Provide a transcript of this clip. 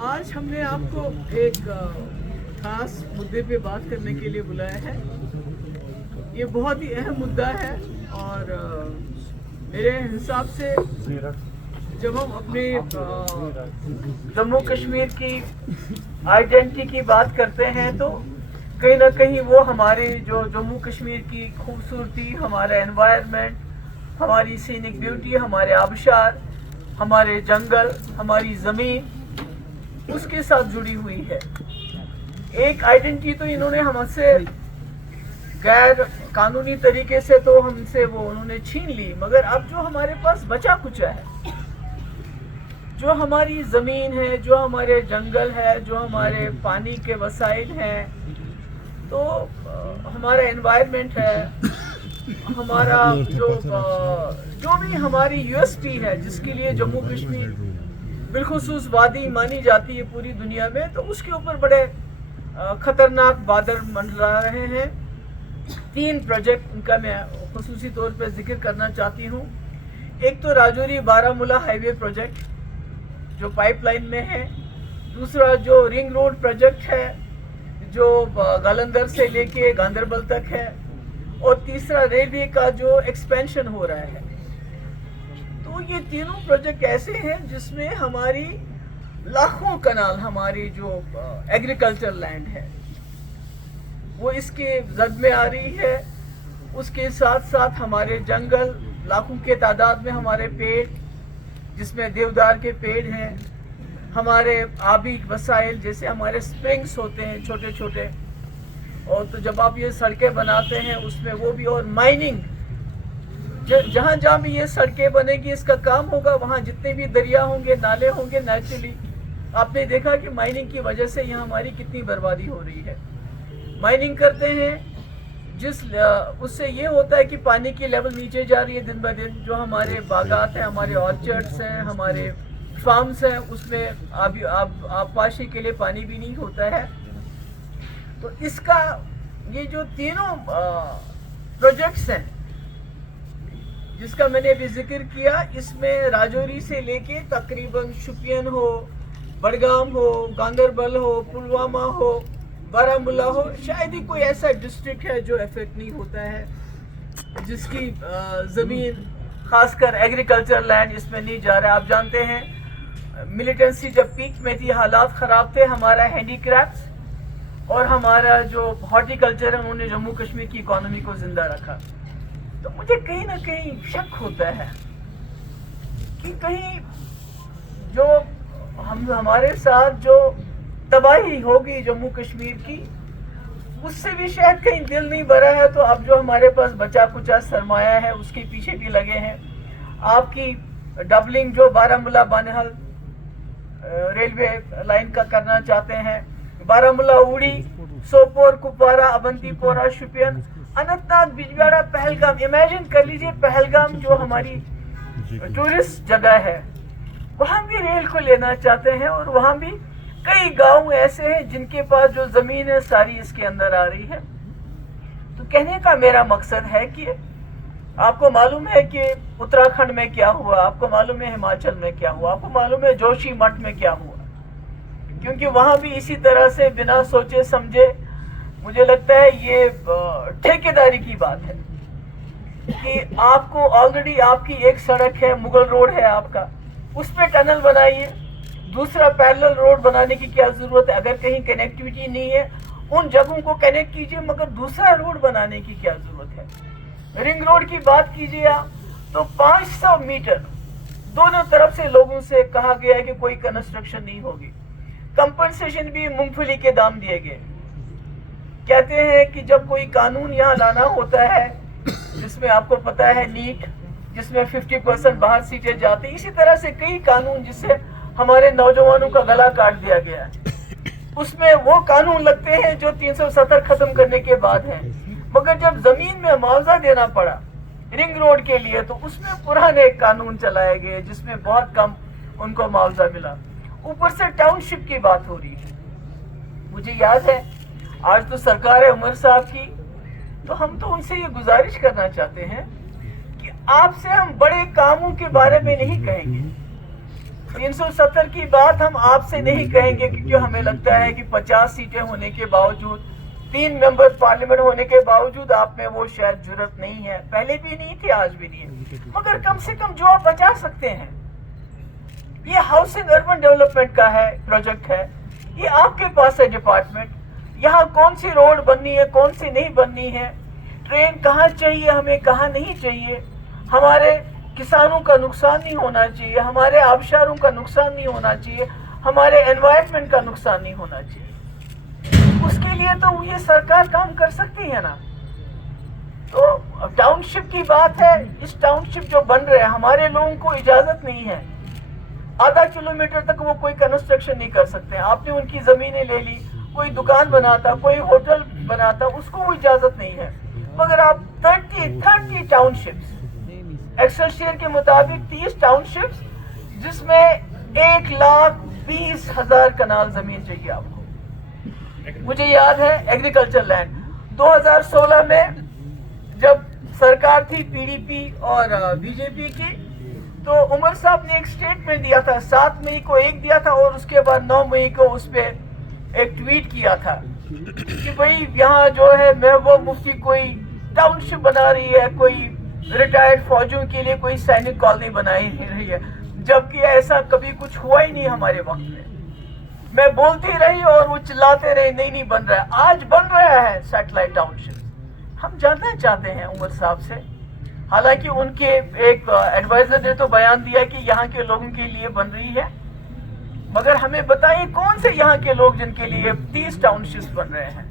आज हमने आपको एक खास मुद्दे पे बात करने के लिए बुलाया है। ये बहुत ही अहम मुद्दा है और मेरे हिसाब से जब हम अपने जम्मू कश्मीर की आइडेंटिटी की बात करते हैं तो कहीं ना कहीं वो हमारे जो जम्मू कश्मीर की खूबसूरती, हमारा एनवायरनमेंट, हमारी सीनिक ब्यूटी, हमारे आबशार, हमारे जंगल, हमारी ज़मीन, उसके साथ जुड़ी हुई है। एक आइडेंटिटी तो इन्होंने हमसे गैर कानूनी तरीके से तो हमसे वो उन्होंने छीन ली, मगर अब जो हमारे पास बचा कुचा है, जो हमारी ज़मीन है, जो हमारे जंगल है, जो हमारे पानी के वसाइल हैं, तो हमारा एनवायरनमेंट है, हमारा जो भी हमारी यूएसपी है, जिसके लिए जम्मू कश्मीर बिलखुसूस वादी मानी जाती है पूरी दुनिया में, तो उसके ऊपर बड़े खतरनाक बादल मंडरा रहे हैं। 3 प्रोजेक्ट उनका मैं खुसूसी तौर पर जिक्र करना चाहती हूँ। एक तो राजौरी बारामूला हाईवे प्रोजेक्ट जो पाइपलाइन में है, दूसरा जो रिंग रोड प्रोजेक्ट है जो गालंदर से लेके गांदरबल तक है, और तीसरा रेलवे का जो एक्सपेंशन हो रहा है। तो ये तीनों प्रोजेक्ट ऐसे हैं जिसमें हमारी लाखों कनाल, हमारी जो एग्रीकल्चर लैंड है वो इसके जद में आ रही है। उसके साथ साथ हमारे जंगल, लाखों के तादाद में हमारे पेड़, जिसमें देवदार के पेड़ हैं, हमारे आबी वसाइल जैसे हमारे स्प्रिंग्स होते हैं छोटे छोटे, और तो जब आप ये सड़कें बनाते हैं उसमें वो भी, और माइनिंग, जहाँ जहाँ भी ये सड़कें बनेगी इसका काम होगा, वहाँ जितने भी दरिया होंगे, नाले होंगे, नेचुरली आपने देखा कि माइनिंग की वजह से यहाँ हमारी कितनी बर्बादी हो रही है। माइनिंग करते हैं उससे ये होता है कि पानी की लेवल नीचे जा रही है दिन ब दिन। जो हमारे बागात हैं, हमारे ऑर्चर्ड्स हैं, हमारे फार्म्स हैं, उसमें आबपाशी के लिए पानी भी नहीं होता है। तो इसका ये जो तीनों प्रोजेक्ट्स हैं जिसका मैंने अभी जिक्र किया, इसमें राजौरी से लेके तकरीबन शुपियन हो, बडगाम हो, गांदरबल हो, पुलवामा हो, बारामूला हो, शायद ही कोई ऐसा डिस्ट्रिक्ट है जो इफेक्ट नहीं होता है, जिसकी ज़मीन खासकर एग्रीकल्चर लैंड इसमें नहीं जा रहा है। आप जानते हैं मिलिटेंसी जब पीक में थी, हालात ख़राब थे, हमारा हैंडीक्राफ्ट्स और हमारा जो हॉर्टिकल्चर है उन्होंने जम्मू कश्मीर की इकॉनमी को ज़िंदा रखा। तो मुझे कहीं ना कहीं शक होता है कि कहीं जो हमारे साथ जो तबाही होगी जम्मू कश्मीर की, उससे भी शायद कहीं दिल नहीं भरा है। तो अब जो हमारे पास बचा कुचा सरमाया है उसके पीछे भी लगे हैं। आपकी डबलिंग जो बारामूला बानहल रेलवे लाइन का करना चाहते हैं, बारामूला उड़ी, सोपोर, कुपवारा, अवंतीपोरा, शुपियन, अनंतनाग, बिजबिहाड़ा, पहलगाम। इमेजिन कर लीजिए पहलगाम जो हमारी टूरिस्ट जगह है, वहाँ भी रेल को लेना चाहते हैं, और वहाँ भी कई गांव ऐसे हैं जिनके पास जो ज़मीन है सारी इसके अंदर आ रही है। तो कहने का मेरा मकसद है कि आपको मालूम है कि उत्तराखंड में क्या हुआ, आपको मालूम है हिमाचल में क्या हुआ, आपको मालूम है जोशीमठ में क्या हुआ, क्योंकि वहाँ भी इसी तरह से बिना सोचे समझे, मुझे लगता है ये ठेकेदारी की बात है कि आपको ऑलरेडी आपकी एक सड़क है, मुगल रोड है आपका, उस पर टनल बनाइए, दूसरा पैरेलल रोड बनाने की क्या ज़रूरत है? अगर कहीं कनेक्टिविटी नहीं है उन जगहों को कनेक्ट कीजिए, मगर दूसरा रोड बनाने की क्या ज़रूरत है? रिंग रोड की बात कीजिए आप, तो 500 मीटर दोनों तरफ से लोगों से कहा गया है कि कोई कंस्ट्रक्शन नहीं होगी। कंपनसेशन भी मूंगफली के दाम दिए गए। कहते हैं कि जब कोई कानून यहाँ लाना होता है जिसमें आपको पता है नीट, जिसमें 50% बाहर सीटें जाती, इसी तरह से कई कानून जिससे हमारे नौजवानों का गला काट दिया गया है, उसमें वो कानून लगते हैं जो 370 खत्म करने के बाद है। मगर जब जमीन में मुआवजा देना पड़ा रिंग रोड के लिए, तो उसमें पुराने कानून चलाए गए जिसमें बहुत कम उनको मुआवजा मिला। ऊपर से टाउनशिप की बात हो रही है। मुझे याद है आज तो सरकार है उमर साहब की, तो हम तो उनसे ये गुजारिश करना चाहते हैं कि आपसे हम बड़े कामों के बारे में नहीं कहेंगे, 370 کی بات ہم آپ سے نہیں کہیں گے، کیونکہ ہمیں لگتا ہے کہ 50 سیٹیں ہونے کے باوجود، 3 ممبر پارلیمنٹ ہونے کے باوجود آپ میں وہ شاید جرت نہیں ہے، پہلے بھی نہیں تھی، آج بھی نہیں ہے، مگر کم سے کم جو آپ بچا سکتے ہیں. یہ ہاؤسنگ اربن ڈیولپمنٹ کا ہے پروجیکٹ ہے، یہ آپ کے پاس ہے ڈپارٹمنٹ. یہاں کون سی روڈ بننی ہے، کون سی نہیں بننی ہے، ٹرین کہاں چاہیے ہمیں، کہاں نہیں چاہیے، ہمارے کسانوں کا نقصان نہیں ہونا چاہیے، ہمارے آبشاروں کا نقصان نہیں ہونا چاہیے، ہمارے انوائرمنٹ کا نقصان نہیں ہونا چاہیے. اس کے لیے تو یہ سرکار کام کر سکتی ہے نا. تو ٹاؤن شپ کی بات ہے، اس ٹاؤن شپ جو بن رہے ہیں ہمارے لوگوں کو اجازت نہیں ہے، آدھا کلومیٹر تک وہ کوئی کنسٹرکشن نہیں کر سکتے. آپ نے ان کی زمینیں لے لی، کوئی دکان بناتا، کوئی ہوٹل بناتا، اس کو وہ اجازت نہیں ہے. مگر آپ 30 ٹاؤن شپس، ایکسلشیئر کے مطابق 30 ٹاؤن شپس، جس میں 1,20,000 کنال زمین چاہیے آپ کو. مجھے یاد ہے ایگریکلچر لینڈ 2016 میں جب سرکار تھی پی ڈی پی اور بی جے پی کی، تو عمر صاحب نے ایک سٹیٹمنٹ دیا تھا، 7 مئی کو ایک دیا تھا اور اس کے بعد 9 مئی کو اس پہ ایک ٹویٹ کیا تھا کہ بھئی یہاں جو ہے محبوب مفتی کوئی ٹاؤن شپ بنا رہی ہے، کوئی ریٹائرڈ فوجیوں کے لیے کوئی سینک کالونی بنائی رہی ہے، جبکہ ایسا کبھی کچھ ہوا ہی نہیں ہمارے وقت میں. میں بولتی رہی اور وہ چلاتے رہے، نہیں بن رہا ہے. آج بن رہا ہے سیٹلائٹ ٹاؤن شپ. ہم جاننا چاہتے ہیں عمر صاحب سے، حالانکہ ان کے ایک ایڈوائزر نے تو بیان دیا کہ یہاں کے لوگوں کے لیے بن رہی ہے، مگر ہمیں بتائیے کون سے یہاں کے لوگ جن کے لیے 30 ٹاؤن شپس بن رہے ہیں.